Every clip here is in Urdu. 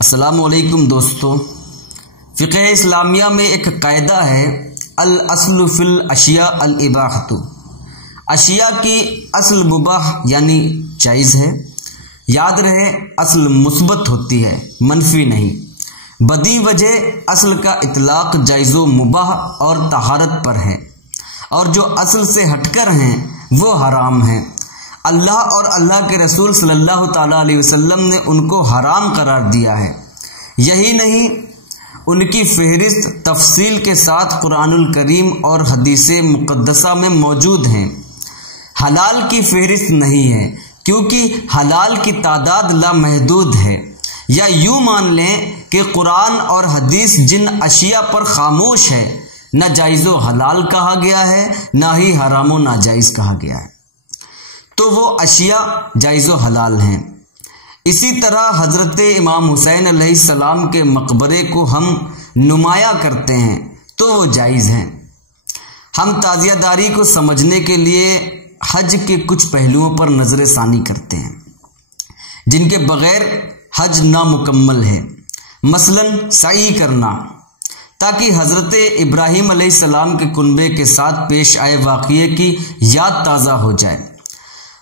السلام علیکم دوستو، فقہ اسلامیہ میں ایک قاعدہ ہے الاصل فی الاشیاء الاباحۃ، اشیاء کی اصل مباح یعنی جائز ہے۔ یاد رہے اصل مثبت ہوتی ہے، منفی نہیں۔ بدی وجہ اصل کا اطلاق جائز و مباح اور طہارت پر ہے، اور جو اصل سے ہٹ کر ہیں وہ حرام ہیں۔ اللہ اور اللہ کے رسول صلی اللہ تعالیٰ علیہ وسلم نے ان کو حرام قرار دیا ہے۔ یہی نہیں، ان کی فہرست تفصیل کے ساتھ قرآن الکریم اور حدیث مقدسہ میں موجود ہیں۔ حلال کی فہرست نہیں ہے، کیونکہ حلال کی تعداد لامحدود ہے۔ یا یوں مان لیں کہ قرآن اور حدیث جن اشیاء پر خاموش ہے، نہ جائز و حلال کہا گیا ہے، نہ ہی حرام و ناجائز کہا گیا ہے، تو وہ اشیاء جائز و حلال ہیں۔ اسی طرح حضرت امام حسین علیہ السلام کے مقبرے کو ہم نمایاں کرتے ہیں تو وہ جائز ہیں۔ ہم تعزیہ داری کو سمجھنے کے لیے حج کے کچھ پہلوؤں پر نظر ثانی کرتے ہیں جن کے بغیر حج نامکمل ہے، مثلا سعی کرنا، تاکہ حضرت ابراہیم علیہ السلام کے کنبے کے ساتھ پیش آئے واقعے کی یاد تازہ ہو جائے،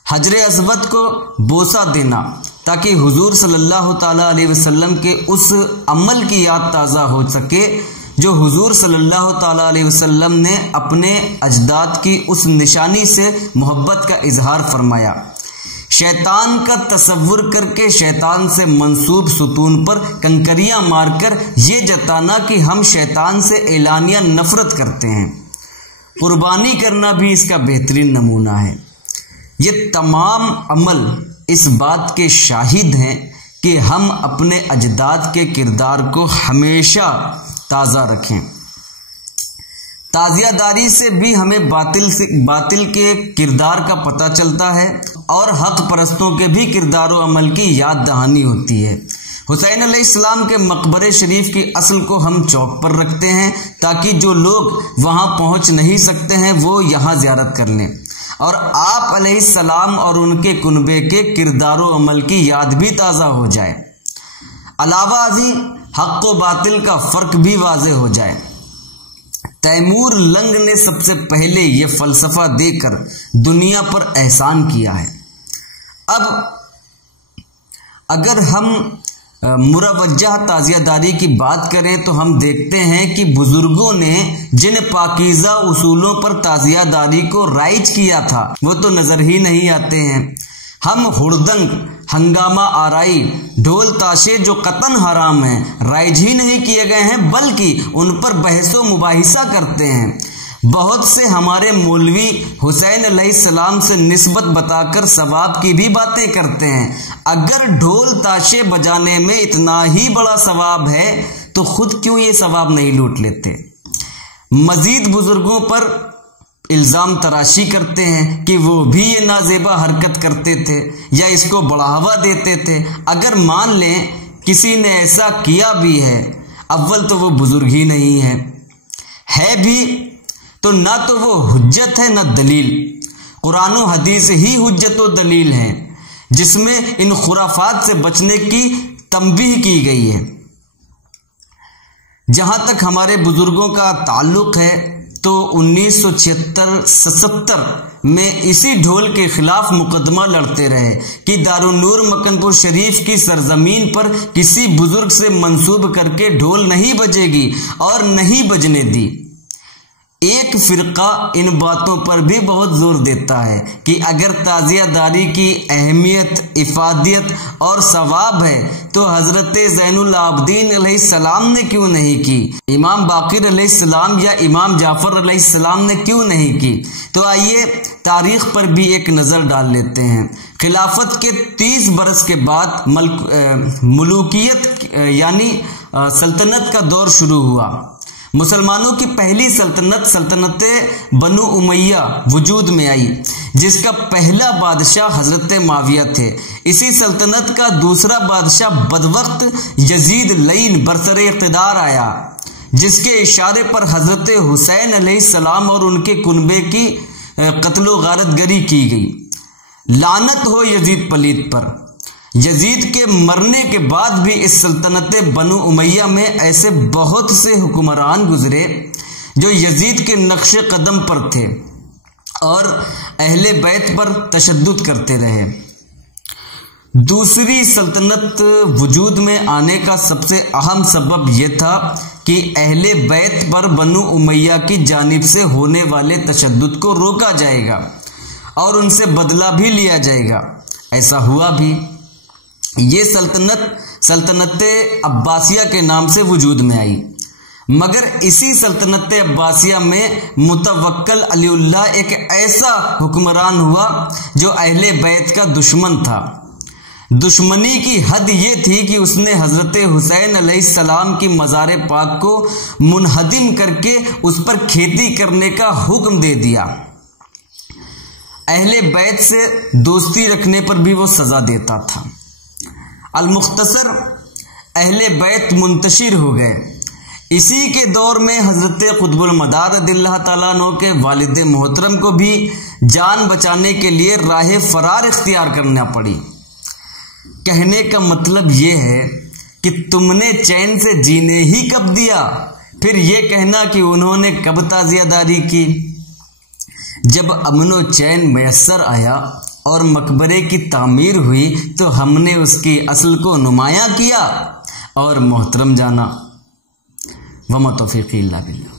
حجر اسود کو بوسہ دینا تاکہ حضور صلی اللہ تعالیٰ علیہ وسلم کے اس عمل کی یاد تازہ ہو سکے جو حضور صلی اللہ تعالیٰ علیہ وسلم نے اپنے اجداد کی اس نشانی سے محبت کا اظہار فرمایا۔ شیطان کا تصور کر کے شیطان سے منسوب ستون پر کنکریاں مار کر یہ جتانا کہ ہم شیطان سے اعلانیہ نفرت کرتے ہیں۔ قربانی کرنا بھی اس کا بہترین نمونہ ہے۔ یہ تمام عمل اس بات کے شاہد ہیں کہ ہم اپنے اجداد کے کردار کو ہمیشہ تازہ رکھیں۔ تعزیہ داری سے بھی ہمیں باطل کے کردار کا پتہ چلتا ہے اور حق پرستوں کے بھی کردار و عمل کی یاد دہانی ہوتی ہے۔ حسین علیہ السلام کے مقبرے شریف کی اصل کو ہم چوک پر رکھتے ہیں تاکہ جو لوگ وہاں پہنچ نہیں سکتے ہیں وہ یہاں زیارت کر لیں، اور آپ علیہ السلام اور ان کے کنبے کے کردار و عمل کی یاد بھی تازہ ہو جائے۔ علاوہ ازیں حق و باطل کا فرق بھی واضح ہو جائے۔ تیمور لنگ نے سب سے پہلے یہ فلسفہ دے کر دنیا پر احسان کیا ہے۔ اب اگر ہم مروجہ تعزیہ داری کی بات کریں تو ہم دیکھتے ہیں کہ بزرگوں نے جن پاکیزہ اصولوں پر تعزیہ داری کو رائج کیا تھا وہ تو نظر ہی نہیں آتے ہیں۔ ہم ہڑدنگ، ہنگامہ آرائی، ڈھول تاشے جو قطعاً حرام ہیں رائج ہی نہیں کیے گئے ہیں، بلکہ ان پر بحث و مباحثہ کرتے ہیں۔ بہت سے ہمارے مولوی حسین علیہ السلام سے نسبت بتا کر ثواب کی بھی باتیں کرتے ہیں۔ اگر ڈھول تاشے بجانے میں اتنا ہی بڑا ثواب ہے تو خود کیوں یہ ثواب نہیں لوٹ لیتے؟ مزید بزرگوں پر الزام تراشی کرتے ہیں کہ وہ بھی یہ نازیبا حرکت کرتے تھے یا اس کو بڑھاوا دیتے تھے۔ اگر مان لیں کسی نے ایسا کیا بھی ہے، اول تو وہ بزرگ ہی نہیں ہے بھی تو نہ تو وہ حجت ہے نہ دلیل۔ قرآن و حدیث ہی حجت و دلیل ہے جس میں ان خرافات سے بچنے کی تنبیہ کی گئی ہے۔ جہاں تک ہمارے بزرگوں کا تعلق ہے تو 1976-77 میں اسی ڈھول کے خلاف مقدمہ لڑتے رہے کہ دارالنور مکن پور شریف کی سرزمین پر کسی بزرگ سے منسوب کر کے ڈھول نہیں بجے گی اور نہیں بجنے دی۔ ایک فرقہ ان باتوں پر بھی بہت زور دیتا ہے کہ اگر تعزیہ داری کی اہمیت، افادیت اور ثواب ہے تو حضرت زین العابدین علیہ السلام نے کیوں نہیں کی، امام باقر علیہ السلام یا امام جعفر علیہ السلام نے کیوں نہیں کی؟ تو آئیے تاریخ پر بھی ایک نظر ڈال لیتے ہیں۔ خلافت کے 30 برس کے بعد ملوکیت یعنی سلطنت کا دور شروع ہوا۔ مسلمانوں کی پہلی سلطنت بنو امیہ وجود میں آئی، جس کا پہلا بادشاہ حضرت معاویہ تھے۔ اسی سلطنت کا دوسرا بادشاہ بدوقت یزید لعین برسر اقتدار آیا، جس کے اشارے پر حضرت حسین علیہ السلام اور ان کے کنبے کی قتل و غارت گری کی گئی۔ لعنت ہو یزید پلید پر۔ یزید کے مرنے کے بعد بھی اس سلطنت بنو امیہ میں ایسے بہت سے حکمران گزرے جو یزید کے نقش قدم پر تھے اور اہل بیت پر تشدد کرتے رہے۔ دوسری سلطنت وجود میں آنے کا سب سے اہم سبب یہ تھا کہ اہل بیت پر بنو امیہ کی جانب سے ہونے والے تشدد کو روکا جائے گا اور ان سے بدلہ بھی لیا جائے گا۔ ایسا ہوا بھی۔ یہ سلطنت عباسیہ کے نام سے وجود میں آئی، مگر اسی سلطنت عباسیہ میں متوکل علی اللہ ایک ایسا حکمران ہوا جو اہل بیت کا دشمن تھا۔ دشمنی کی حد یہ تھی کہ اس نے حضرت حسین علیہ السلام کی مزار پاک کو منہدم کر کے اس پر کھیتی کرنے کا حکم دے دیا۔ اہل بیت سے دوستی رکھنے پر بھی وہ سزا دیتا تھا۔ المختصر اہل بیت منتشر ہو گئے۔ اسی کے دور میں حضرت قطب المدار رضی اللہ تعالیٰ عنہ کے والد محترم کو بھی جان بچانے کے لیے راہ فرار اختیار کرنا پڑی۔ کہنے کا مطلب یہ ہے کہ تم نے چین سے جینے ہی کب دیا، پھر یہ کہنا کہ انہوں نے کب تعزیہ داری کی۔ جب امن و چین میسر آیا اور مقبرے کی تعمیر ہوئی تو ہم نے اس کی اصل کو نمایاں کیا اور محترم جانا۔ وما توفیقی الا باللہ۔